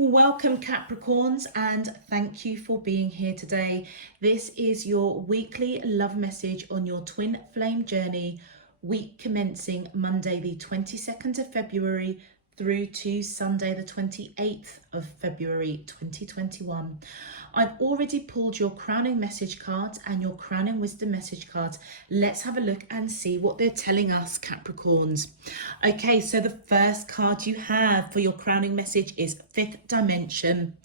Welcome Capricorns, and thank you for being here today. This is your weekly love message on your twin flame journey, week commencing Monday the 22nd of February through to Sunday the 28th of February 2021. I've already pulled your crowning message cards and your crowning wisdom message cards. Let's have a look and see what they're telling us, Capricorns. Okay, so the first card you have for your crowning message is Fifth Dimension.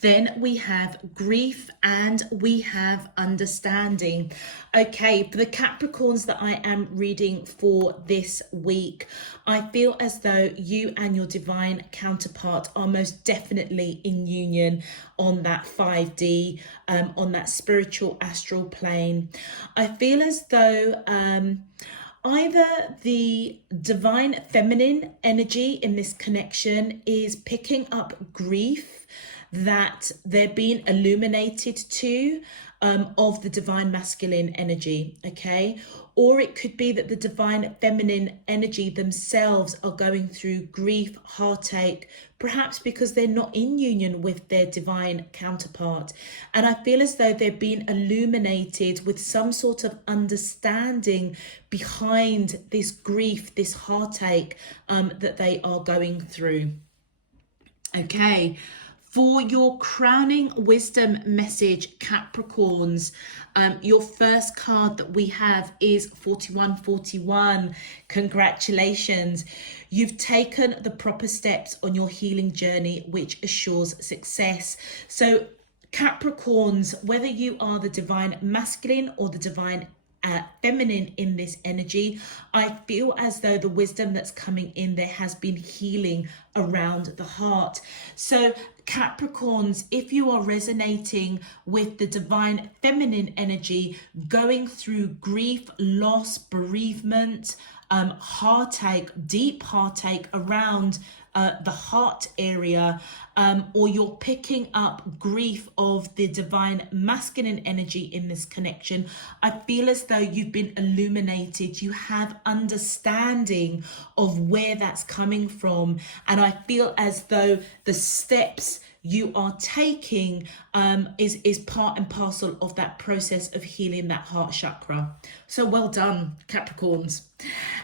Then we have grief and we have understanding. Okay, for the Capricorns that I am reading for this week, I feel as though you and your divine counterpart are most definitely in union on that 5D, on that spiritual astral plane. I feel as though either the divine feminine energy in this connection is picking up grief that they're being illuminated to of the divine masculine energy, okay? Or it could be that the divine feminine energy themselves are going through grief, heartache, perhaps because they're not in union with their divine counterpart. And I feel as though they're being illuminated with some sort of understanding behind this grief, this heartache that they are going through. Okay. For your crowning wisdom message, Capricorns, your first card that we have is 4141. Congratulations. You've taken the proper steps on your healing journey, which assures success. So Capricorns, whether you are the divine masculine or the divine feminine in this energy, I feel as though the wisdom that's coming in, there has been healing around the heart. So Capricorns, if you are resonating with the divine feminine energy, going through grief, loss, bereavement, heartache, deep heartache around the heart area, or you're picking up grief of the divine masculine energy in this connection, I feel as though you've been illuminated. You have understanding of where that's coming from. And I feel as though the steps you are taking is part and parcel of that process of healing that heart chakra. So well done, Capricorns.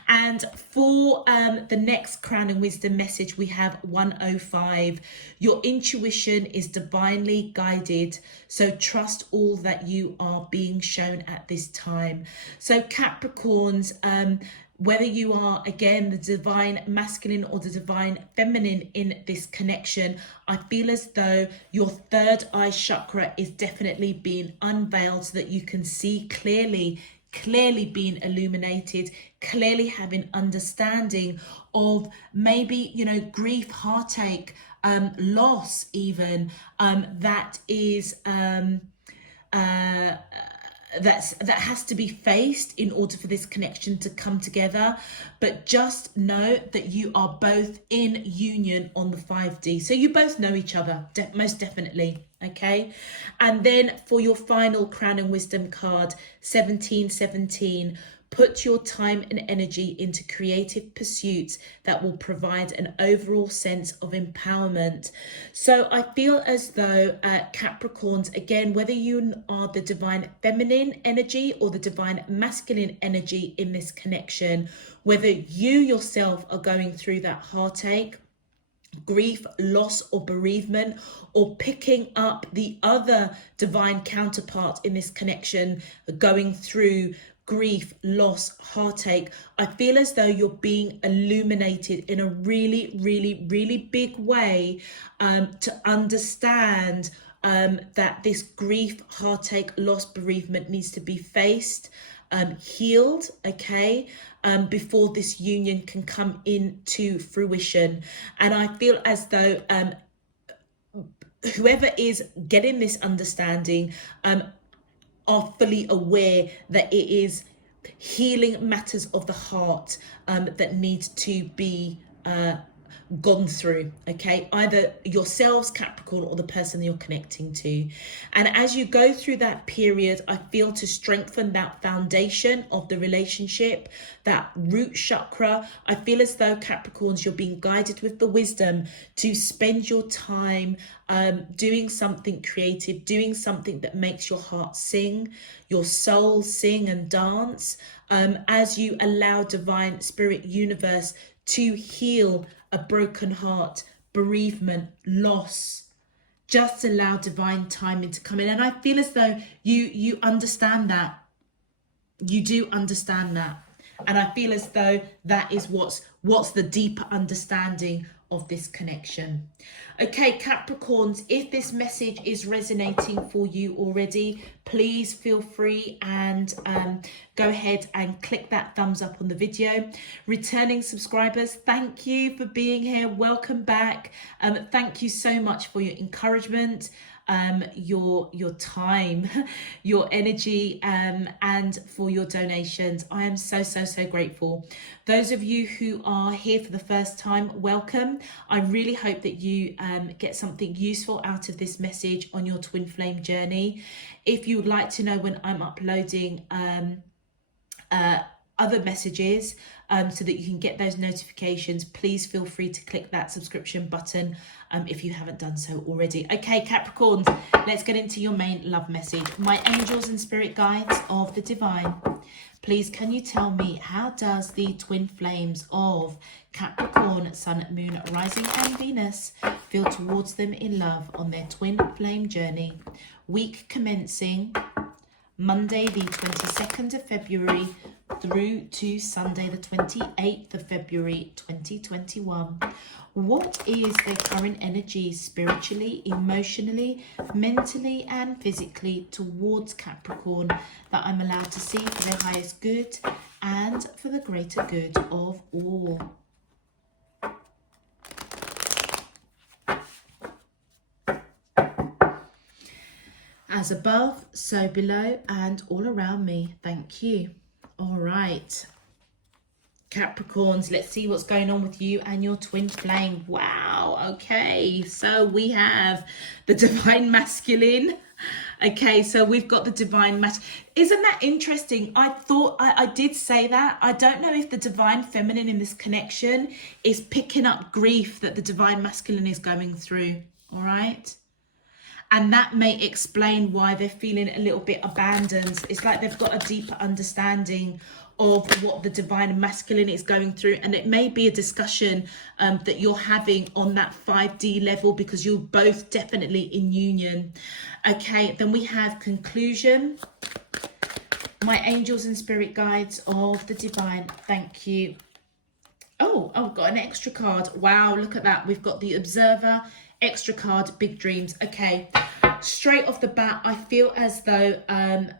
And for the next crowning wisdom message, we have 105. Your intuition is divinely guided, so trust all that you are being shown at this time. So Capricorns, whether you are, again, the divine masculine or the divine feminine in this connection, I feel as though your third eye chakra is definitely being unveiled so that you can see clearly being illuminated, clearly having understanding of maybe, grief, heartache, loss even, that is that has to be faced in order for this connection to come together. But just know that you are both in union on the 5D, so you both know each other, most definitely. Okay, and then for your final crowning wisdom card, 1717, put your time and energy into creative pursuits that will provide an overall sense of empowerment. So I feel as though Capricorns, again, whether you are the divine feminine energy or the divine masculine energy in this connection, whether you yourself are going through that heartache, grief, loss or bereavement, or picking up the other divine counterpart in this connection going through grief, loss, heartache, I feel as though you're being illuminated in a really, really, really big way to understand that this grief, heartache, loss, bereavement needs to be faced, healed, okay, before this union can come into fruition. And I feel as though whoever is getting this understanding are fully aware that it is healing matters of the heart that need to be gone through, okay? Either yourselves, Capricorn, or the person that you're connecting to. And as you go through that period, I feel to strengthen that foundation of the relationship, that root chakra, I feel as though, Capricorns, you're being guided with the wisdom to spend your time doing something creative, doing something that makes your heart sing, your soul sing and dance, as you allow divine spirit universe to heal a broken heart, bereavement, loss. Just allow divine timing to come in. And I feel as though you understand that. You do understand that. And I feel as though that is what's the deeper understanding of this connection. Okay, Capricorns, if this message is resonating for you already, please feel free and go ahead and click that thumbs up on the video. Returning subscribers, thank you for being here. Welcome back. Thank you so much for your encouragement, your time, your energy, and for your donations. I am so grateful. Those of you who are here for the first time, welcome. I really hope that you get something useful out of this message on your twin flame journey. If you would like to know when I'm uploading other messages, so that you can get those notifications, please feel free to click that subscription button if you haven't done so already. Okay, Capricorns, let's get into your main love message. My angels and spirit guides of the divine, please can you tell me, how does the twin flames of Capricorn, Sun, Moon, Rising and Venus feel towards them in love on their twin flame journey? Week commencing Monday the 22nd of February through to Sunday the 28th of February 2021. What is their current energy spiritually, emotionally, mentally and physically towards Capricorn that I'm allowed to see for their highest good and for the greater good of all? As above, so below and all around me. Thank you. All right, Capricorns, let's see what's going on with you and your twin flame. Wow, okay, so we have the divine masculine. Okay, so we've got the divine masculine. Isn't that interesting? I thought I did say that. I don't know if the divine feminine in this connection is picking up grief that the divine masculine is going through. All right. And that may explain why they're feeling a little bit abandoned. It's like they've got a deeper understanding of what the divine masculine is going through. And it may be a discussion that you're having on that 5D level, because you're both definitely in union. Okay, then we have conclusion. My angels and spirit guides of the divine, thank you. Oh, I've got an extra card. Wow, look at that. We've got the observer, extra card, big dreams. Okay, straight off the bat, I feel as though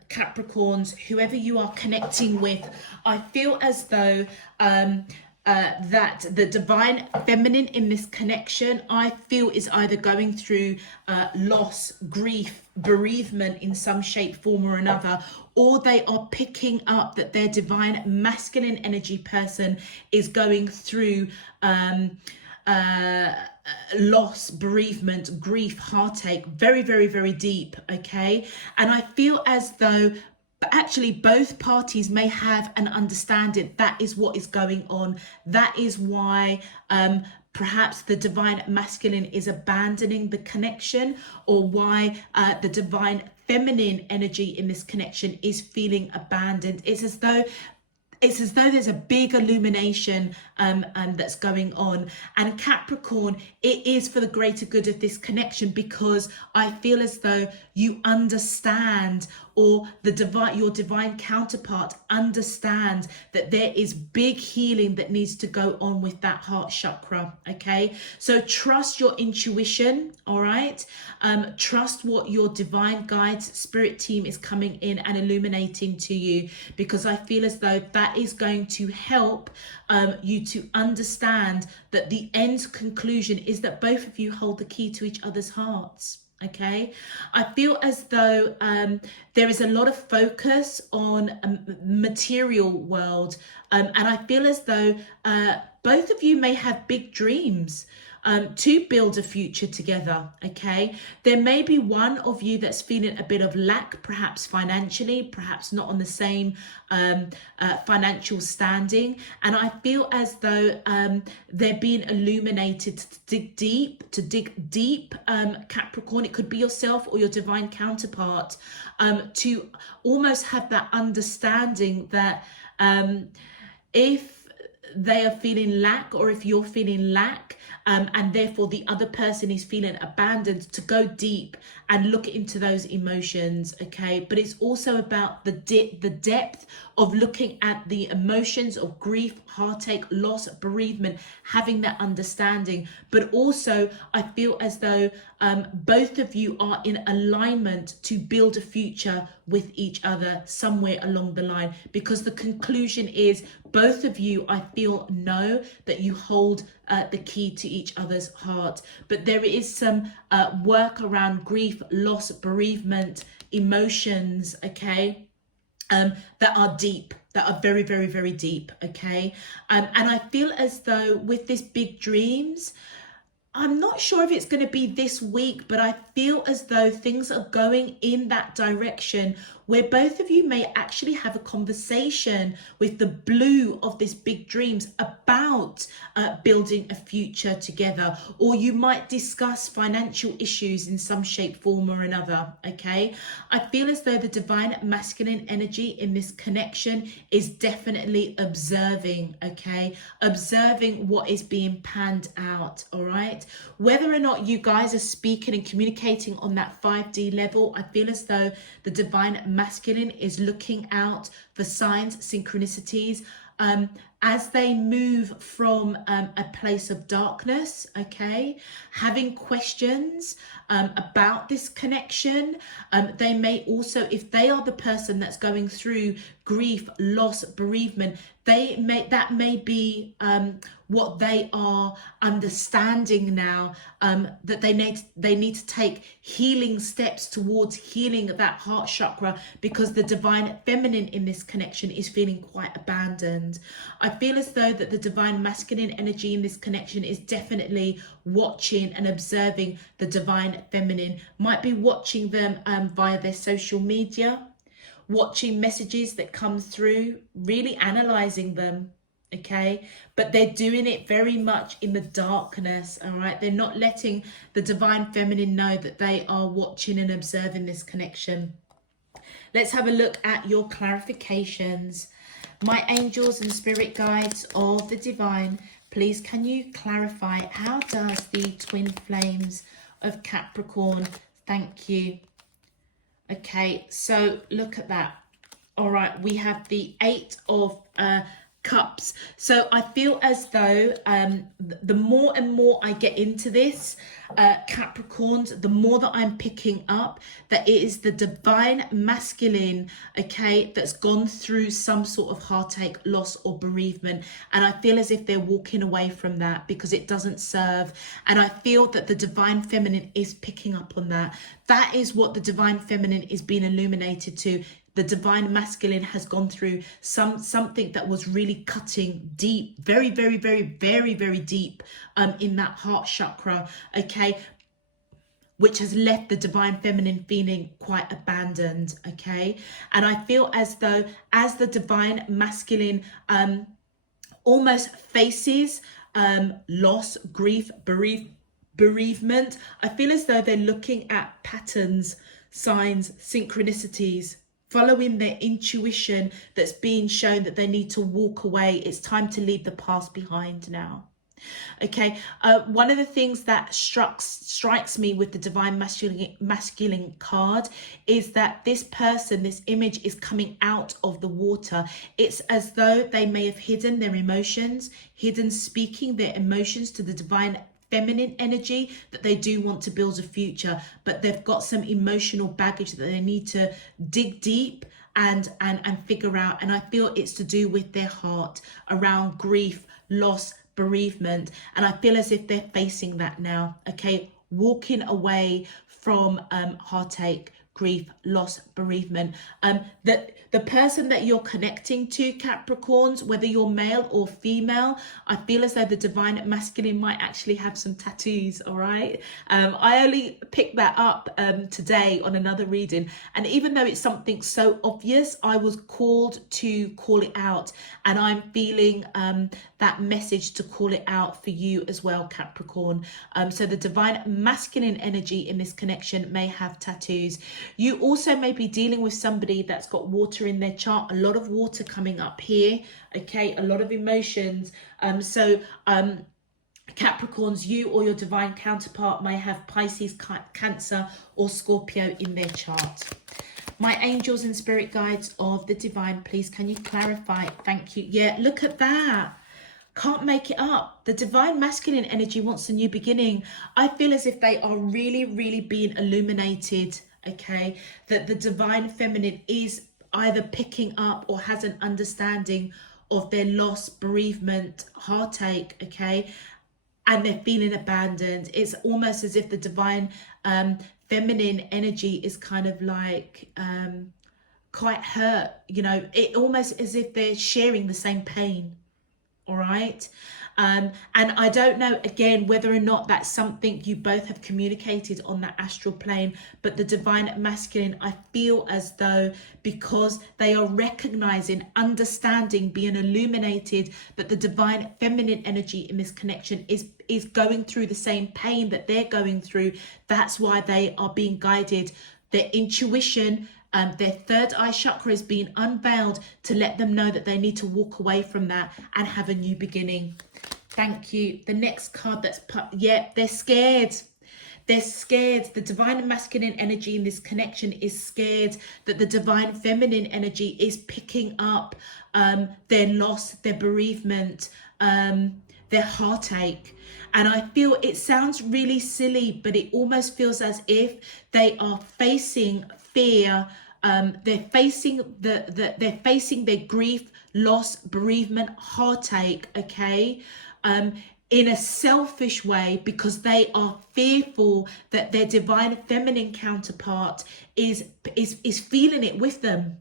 Capricorns, whoever you are connecting with, I feel as though that the divine feminine in this connection, I feel, is either going through loss, grief, bereavement in some shape, form or another, or they are picking up that their divine masculine energy person is going through loss, bereavement, grief, heartache, very deep. Okay, and I feel as though actually both parties may have an understanding that is what is going on. That is why perhaps the divine masculine is abandoning the connection, or why the divine feminine energy in this connection is feeling abandoned. It's as though there's a big illumination that's going on. And Capricorn, it is for the greater good of this connection, because I feel as though you understand, or your divine counterpart understands, that there is big healing that needs to go on with that heart chakra. Okay, so trust your intuition. All right, trust what your divine guides, spirit team is coming in and illuminating to you, because I feel as though that is going to help you to understand that the end conclusion is that both of you hold the key to each other's hearts. Okay, I feel as though there is a lot of focus on material world, and I feel as though both of you may have big dreams to build a future together, okay? There may be one of you that's feeling a bit of lack, perhaps financially, perhaps not on the same financial standing. And I feel as though they're being illuminated to dig deep, Capricorn. It could be yourself or your divine counterpart, to almost have that understanding that if they are feeling lack, or if you're feeling lack, and therefore the other person is feeling abandoned, to go deep and look into those emotions, okay? But it's also about the depth of looking at the emotions of grief, heartache, loss, bereavement, having that understanding. But also I feel as though both of you are in alignment to build a future with each other somewhere along the line, because the conclusion is both of you, I feel, know that you hold the key to each other's heart. But there is some work around grief, loss, bereavement, emotions, okay, that are deep, that are very, very, very deep, okay? And I feel as though with this big dreams, I'm not sure if it's going to be this week, but I feel as though things are going in that direction where both of you may actually have a conversation with the blue of this big dreams about building a future together, or you might discuss financial issues in some shape, form or another, okay? I feel as though the divine masculine energy in this connection is definitely observing, okay? Observing what is being panned out, all right? Whether or not you guys are speaking and communicating on that 5D level, I feel as though the divine masculine is looking out for signs, synchronicities, as they move from a place of darkness, okay, having questions about this connection. They may also, if they are the person that's going through grief, loss, bereavement, that may be what they are understanding now, that they need to take healing steps towards healing that heart chakra, because the divine feminine in this connection is feeling quite abandoned. I feel as though that the divine masculine energy in this connection is definitely watching and observing the divine feminine, might be watching them via their social media, watching messages that come through, really analyzing them, okay? But they're doing it very much in the darkness, all right? They're not letting the divine feminine know that they are watching and observing this connection. Let's have a look at your clarifications. My angels and spirit guides of the divine, please can you clarify, how does the twin flames of Capricorn, thank you. Okay, so look at that. All right, we have the 8 of Cups. So I feel as though the more and more I get into this, Capricorns, the more that I'm picking up that it is the divine masculine, okay, that's gone through some sort of heartache, loss or bereavement. And I feel as if they're walking away from that because it doesn't serve. And I feel that the divine feminine is picking up on that. That is what the divine feminine is being illuminated to. The divine masculine has gone through something that was really cutting deep, very, very, very, very, very deep in that heart chakra, okay, which has left the divine feminine feeling quite abandoned, okay? And I feel as though as the divine masculine almost faces loss, grief, bereavement, I feel as though they're looking at patterns, signs, synchronicities, following their intuition that's being shown that they need to walk away. It's time to leave the past behind now. Okay, one of the things that strikes me with the divine masculine card is that this person, this image is coming out of the water. It's as though they may have hidden their emotions, hidden speaking their emotions to the divine feminine energy, that they do want to build a future, but they've got some emotional baggage that they need to dig deep and figure out. And I feel it's to do with their heart around grief, loss, bereavement. And I feel as if they're facing that now, okay, walking away from heartache, grief, loss, bereavement. That the person that you're connecting to, Capricorns, whether you're male or female, I feel as though the divine masculine might actually have some tattoos. All right. I only picked that up today on another reading, and even though it's something so obvious, I was called to call it out, and I'm feeling that message to call it out for you as well, Capricorn. So the divine masculine energy in this connection may have tattoos. You also may be dealing with somebody that's got water in their chart, a lot of water coming up here, okay, a lot of emotions. Capricorns, you or your divine counterpart may have Pisces, Cancer or Scorpio in their chart. My angels and spirit guides of the divine, please can you clarify? Thank you. Yeah, look at that. Can't make it up. The divine masculine energy wants a new beginning. I feel as if they are really, really being illuminated, okay? That the divine feminine is either picking up or has an understanding of their loss, bereavement, heartache, okay? And they're feeling abandoned. It's almost as if the divine feminine energy is kind of like quite hurt, you know, it almost as if they're sharing the same pain. All right. And I don't know, again, whether or not that's something you both have communicated on that astral plane, but the divine masculine, I feel as though because they are recognizing, understanding, being illuminated that the divine feminine energy in this connection is going through the same pain that they're going through. That's why they are being guided. Their intuition, their third eye chakra is being unveiled to let them know that they need to walk away from that and have a new beginning. Thank you. The next card that's yeah, they're scared. They're scared. The divine masculine energy in this connection is scared that the divine feminine energy is picking up their loss, their bereavement, their heartache. And I feel it sounds really silly, but it almost feels as if they are facing fear. They're facing they're facing their grief, loss, bereavement, heartache, okay, in a selfish way, because they are fearful that their divine feminine counterpart is feeling it with them.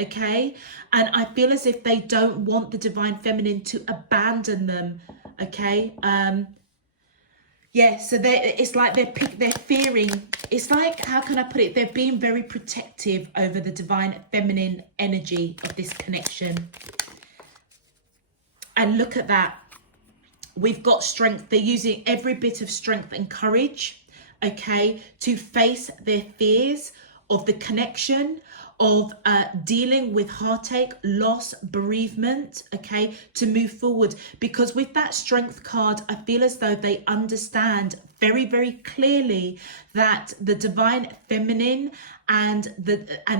Okay, and I feel as if they don't want the divine feminine to abandon them. Okay, yeah, so it's like they're fearing. It's like, how can I put it? They're being very protective over the divine feminine energy of this connection. And look at that. We've got strength. They're using every bit of strength and courage, okay, to face their fears of the connection, of dealing with heartache, loss, bereavement, okay, to move forward. Because with that strength card, I feel as though they understand very, very clearly that the divine feminine and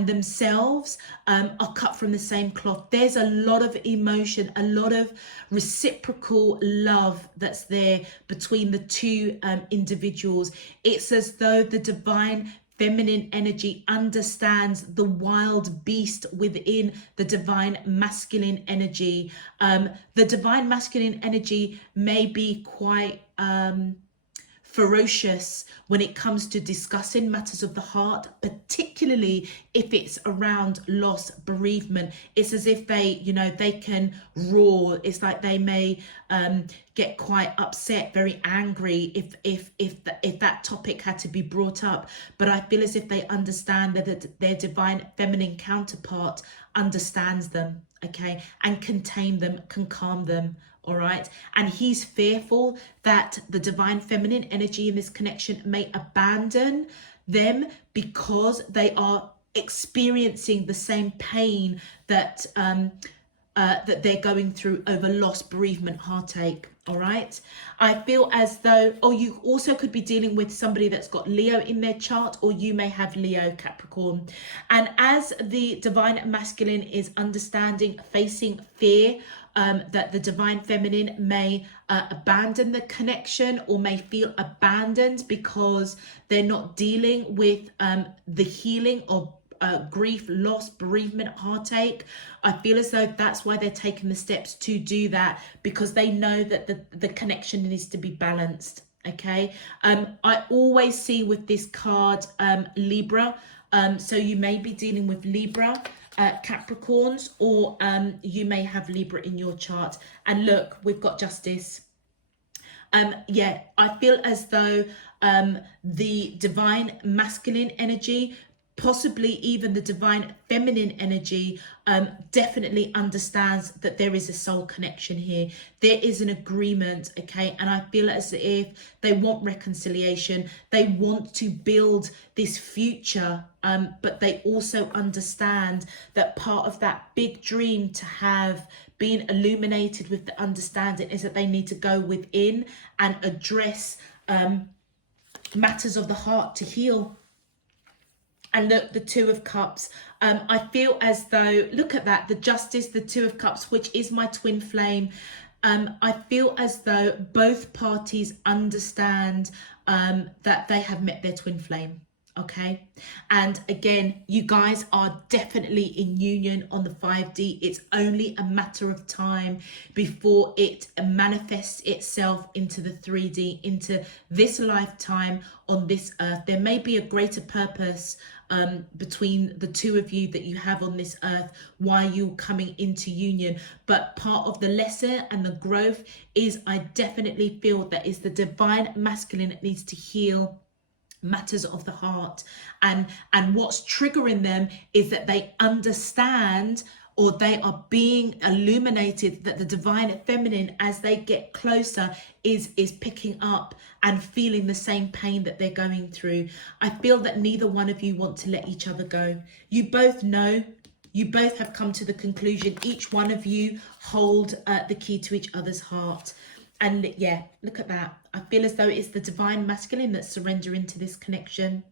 themselves are cut from the same cloth. There's a lot of emotion, a lot of reciprocal love that's there between the two individuals. It's as though the divine feminine energy understands the wild beast within the divine masculine energy. The divine masculine energy may be quite ferocious when it comes to discussing matters of the heart, particularly if it's around loss, bereavement. It's as if they, you know, they can roar. It's like they may get quite upset, very angry if that topic had to be brought up. But I feel as if they understand that their divine feminine counterpart understands them, okay, and can tame them, can calm them. All right. And he's fearful that the divine feminine energy in this connection may abandon them because they are experiencing the same pain that that they're going through over loss, bereavement, heartache. All right. I feel as though, or you also could be dealing with somebody that's got Leo in their chart, or you may have Leo, Capricorn. And as the divine masculine is understanding, facing fear, that the divine feminine may abandon the connection or may feel abandoned because they're not dealing with the healing of grief, loss, bereavement, heartache. I feel as though that's why they're taking the steps to do that, because they know that the connection needs to be balanced. Okay. I always see with this card, Libra, So you may be dealing with Libra, Capricorns, or you may have Libra in your chart. And look, we've got justice. Yeah, I feel as though the divine masculine energy, possibly even the divine feminine energy, definitely understands that there is a soul connection here. There is an agreement, okay? And I feel as if they want reconciliation. They want to build this future, but they also understand that part of that big dream to have being illuminated with the understanding is that they need to go within and address matters of the heart to heal. And look, the Two of Cups. I feel as though, look at that, the Justice, the Two of Cups, which is my twin flame. I feel as though both parties understand that they have met their twin flame. Okay, and again, you guys are definitely in union on the 5D. It's only a matter of time before it manifests itself into the 3D, into this lifetime on this earth. There may be a greater purpose between the two of you that you have on this earth, why you're coming into union, but part of the lesson and the growth is, I definitely feel that is the divine masculine that needs to heal matters of the heart, and what's triggering them is that they understand, or they are being illuminated, that the divine feminine, as they get closer, is picking up and feeling the same pain that they're going through. I feel that neither one of you want to let each other go. You both know, you both have come to the conclusion, each one of you hold the key to each other's heart. And yeah, look at that. I feel as though it's the divine masculine that's surrendering to this connection.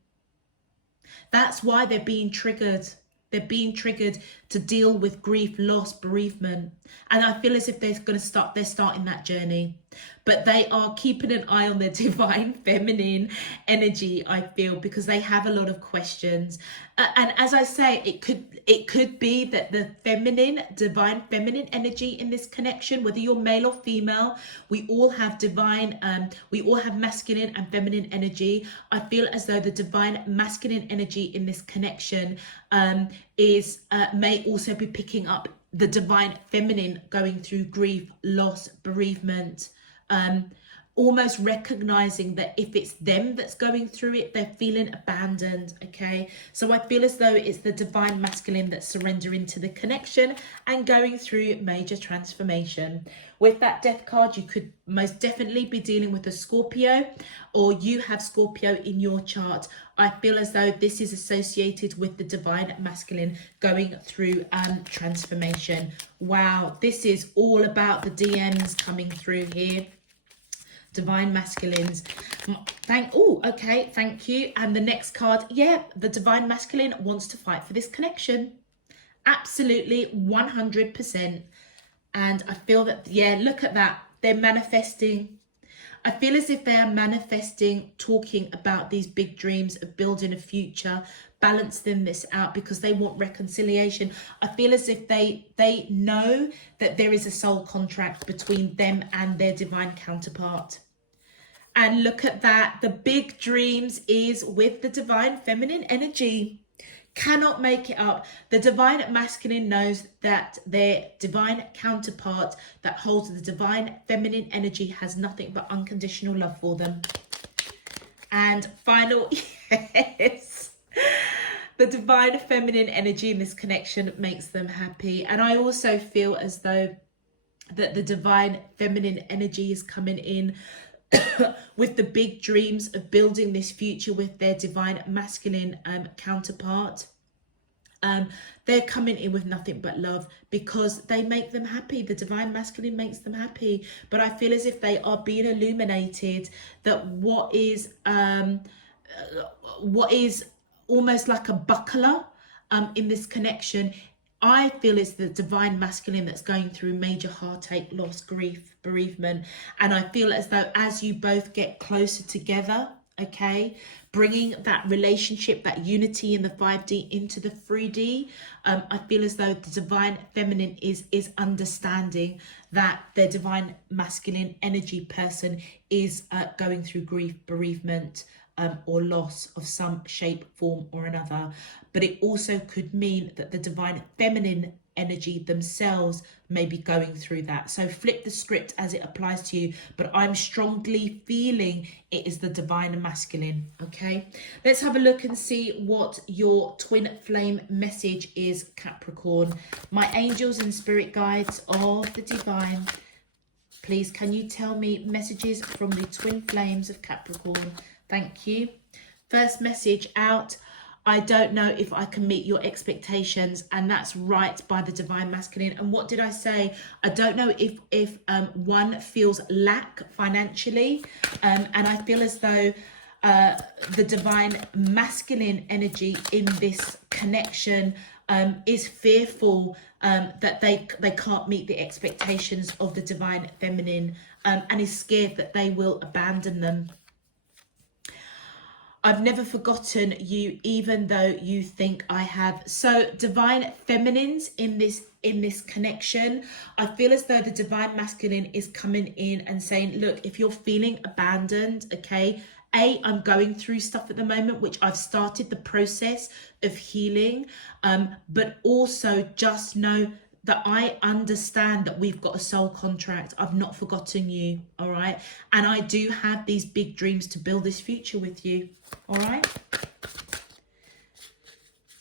That's why they're being triggered. They're being triggered to deal with grief, loss, bereavement. And I feel as if they're starting that journey. But they are keeping an eye on their divine feminine energy, I feel, because they have a lot of questions. And as I say, it could be that the divine feminine energy in this connection, whether you're male or female, we all have we all have masculine and feminine energy. I feel as though the divine masculine energy in this connection may also be picking up the divine feminine going through grief, loss, bereavement, almost recognizing that if it's them that's going through it, they're feeling abandoned. Okay, so I feel as though it's the divine masculine that's surrendering to the connection and going through major transformation. With that Death card, you could most definitely be dealing with a Scorpio, or you have Scorpio in your chart. I feel as though this is associated with the divine masculine going through transformation. Wow, this is all about the DMs coming through here. Divine masculines. Thank you. And the next card, yeah, the divine masculine wants to fight for this connection. Absolutely, 100%. And I feel that, yeah, look at that. They're manifesting. I feel as if they are manifesting, talking about these big dreams of building a future, balancing this out because they want reconciliation. I feel as if they know that there is a soul contract between them and their divine counterpart. And look at that. The big dreams is with the divine feminine energy. Cannot make it up. The divine masculine knows that their divine counterpart that holds the divine feminine energy has nothing but unconditional love for them. And final, yes, the divine feminine energy in this connection makes them happy. And I also feel as though that the divine feminine energy is coming in with the big dreams of building this future with their divine masculine counterpart. They're coming in with nothing but love because they make them happy. The divine masculine makes them happy. But I feel as if they are being illuminated that what is almost like a buckler in this connection, I feel it's the divine masculine that's going through major heartache, loss, grief, bereavement. And I feel as though as you both get closer together, okay, bringing that relationship, that unity in the 5D into the 3D, I feel as though the divine feminine is understanding that their divine masculine energy person is going through grief, bereavement, or loss of some shape, form or another. But it also could mean that the divine feminine energy themselves may be going through that. So flip the script as it applies to you, but I'm strongly feeling it is the divine masculine. Okay, let's have a look and see what your twin flame message is, Capricorn. My angels and spirit guides of the divine, please can you tell me messages from the twin flames of Capricorn? Thank you. First message out: I don't know if I can meet your expectations, and that's right by the divine masculine. And what did I say? I don't know if one feels lack financially, and I feel as though the divine masculine energy in this connection is fearful that they can't meet the expectations of the divine feminine, and is scared that they will abandon them. I've never forgotten you, even though you think I have. So divine feminines in this connection, I feel as though the divine masculine is coming in and saying, look, if you're feeling abandoned, okay, I'm going through stuff at the moment, which I've started the process of healing, but also just know that I understand that we've got a soul contract. I've not forgotten you, all right? And I do have these big dreams to build this future with you, all right?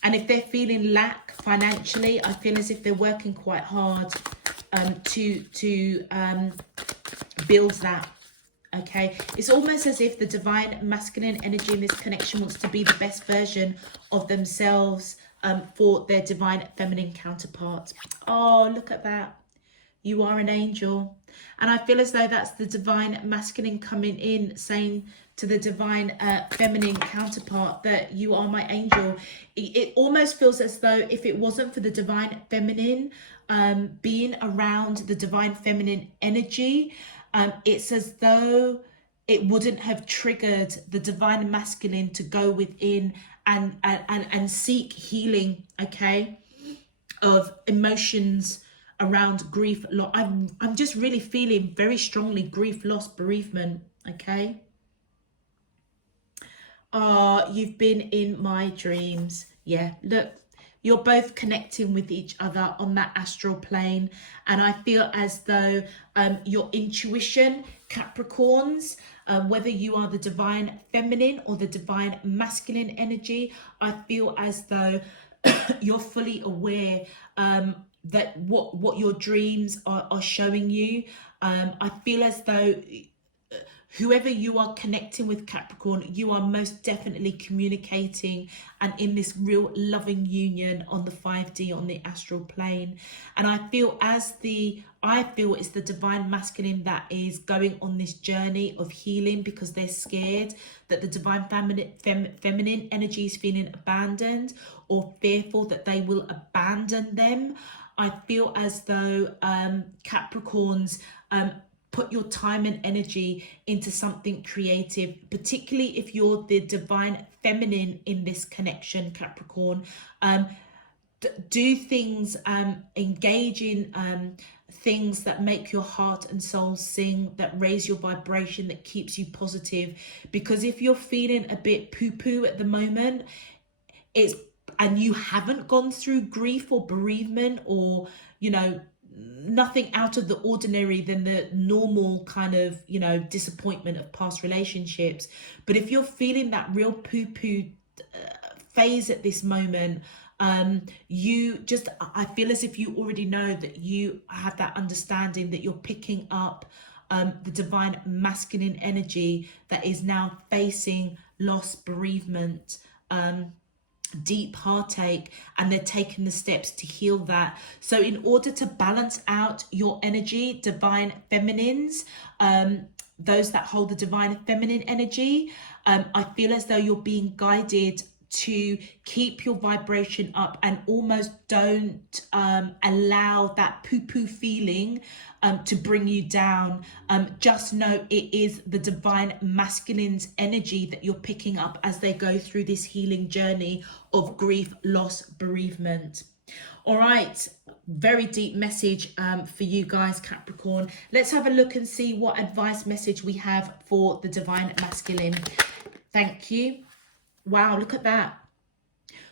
And if they're feeling lack financially, I feel as if they're working quite hard to build that, okay? It's almost as if the divine masculine energy in this connection wants to be the best version of themselves for their divine feminine counterpart. Oh, look at that. You are an angel. And I feel as though that's the divine masculine coming in, saying to the divine feminine counterpart that you are my angel. It almost feels as though if it wasn't for the divine feminine being around the divine feminine energy, it's as though it wouldn't have triggered the divine masculine to go within and seek healing, okay, of emotions around grief. I'm just really feeling very strongly grief, loss, bereavement, okay? You've been in my dreams. Yeah, look, you're both connecting with each other on that astral plane. And I feel as though your intuition, Capricorns, whether you are the divine feminine or the divine masculine energy, I feel as though you're fully aware that what your dreams are showing you. I feel as though whoever you are connecting with, Capricorn, you are most definitely communicating and in this real loving union on the 5D, on the astral plane. And I feel it's the divine masculine that is going on this journey of healing because they're scared that the divine feminine energy is feeling abandoned or fearful that they will abandon them. I feel as though Capricorns, put your time and energy into something creative, particularly if you're the divine feminine in this connection, Capricorn. Do things, engage in things that make your heart and soul sing, that raise your vibration, that keeps you positive. Because if you're feeling a bit poo-poo at the moment, and you haven't gone through grief or bereavement or, nothing out of the ordinary than the normal kind of, disappointment of past relationships. But if you're feeling that real poo-poo phase at this moment, I feel as if you already know that you have that understanding that you're picking up the divine masculine energy that is now facing loss, bereavement, deep heartache, and they're taking the steps to heal that. So in order to balance out your energy, divine feminines, those that hold the divine feminine energy, I feel as though you're being guided to keep your vibration up and almost don't allow that poo-poo feeling to bring you down. Just know it is the divine masculine's energy that you're picking up as they go through this healing journey of grief, loss, bereavement. All right, very deep message for you guys, Capricorn. Let's have a look and see what advice message we have for the divine masculine. Thank you. Wow, look at that.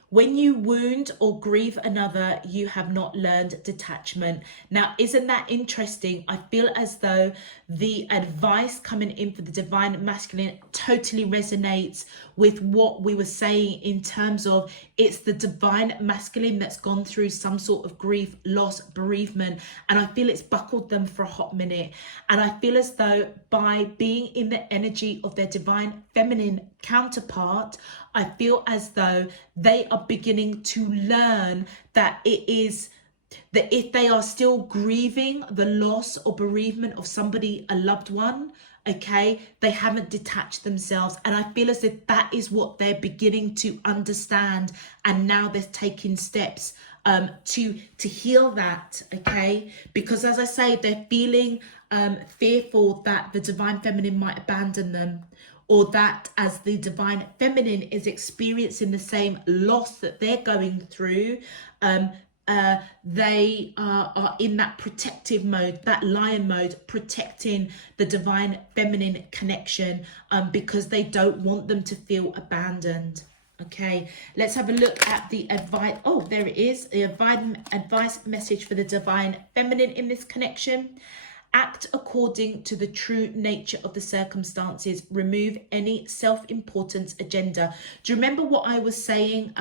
When you wound or grieve another, you have not learned detachment. Now, isn't that interesting? I feel as though the advice coming in for the divine masculine totally resonates with what we were saying in terms of it's the divine masculine that's gone through some sort of grief, loss, bereavement, and I feel it's buckled them for a hot minute. And I feel as though by being in the energy of their divine feminine counterpart, I feel as though they are beginning to learn that it is that if they are still grieving the loss or bereavement of somebody, a loved one, okay, they haven't detached themselves. And I feel as if that is what they're beginning to understand, and now they're taking steps to heal that, okay? Because as I say, they're feeling fearful that the divine feminine might abandon them, or that as the divine feminine is experiencing the same loss that they're going through, they are in that protective mode, that lion mode, protecting the divine feminine connection, because they don't want them to feel abandoned. Okay, let's have a look at the advice. Oh, there it is, the advice message for the divine feminine in this connection. Act according to the true nature of the circumstances. Remove any self-importance agenda. Do you remember what I was saying?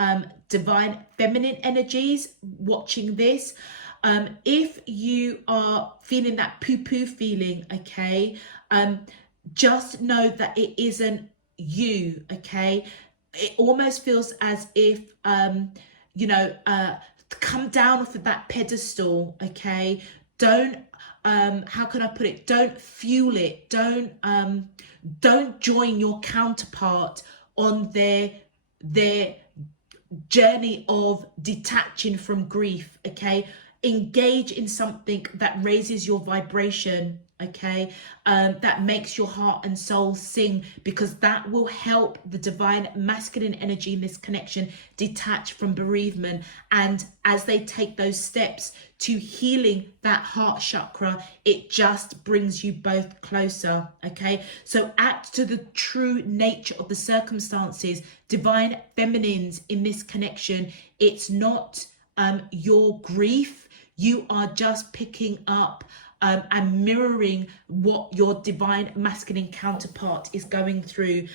Divine feminine energies watching this. If you are feeling that poo-poo feeling, okay, just know that it isn't you, okay? It almost feels as if, come down off of that pedestal, okay? Don't, how can I put it? Don't fuel it. Don't join your counterpart on their journey of detaching from grief, okay? Engage in something that raises your vibration, okay? That makes your heart and soul sing, because that will help the divine masculine energy in this connection detach from bereavement. And as they take those steps to healing that heart chakra, it just brings you both closer, okay? So act to the true nature of the circumstances. Divine feminines in this connection, it's not your grief. You are just picking up and mirroring what your divine masculine counterpart is going through.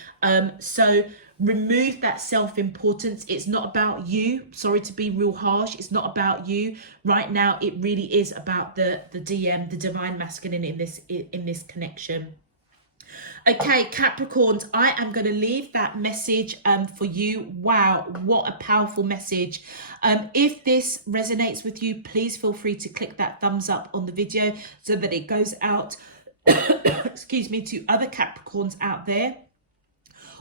So remove that self-importance. It's not about you. Sorry to be real harsh. It's not about you right now. It really is about the divine masculine in this connection. Okay, Capricorns, I am going to leave that message for you. Wow, what a powerful message. If this resonates with you, please feel free to click that thumbs up on the video so that it goes out, excuse me, to other Capricorns out there.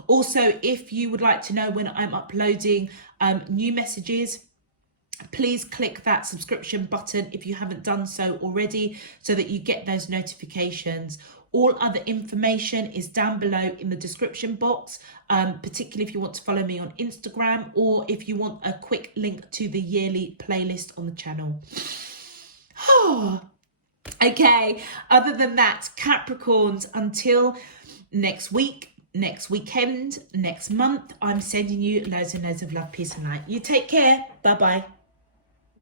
Also, if you would like to know when I'm uploading new messages, please click that subscription button if you haven't done so already, so that you get those notifications. All other information is down below in the description box, particularly if you want to follow me on Instagram, or if you want a quick link to the yearly playlist on the channel. Okay, other than that, Capricorns, until next week, next weekend, next month, I'm sending you loads and loads of love, peace and light. You take care. Bye-bye.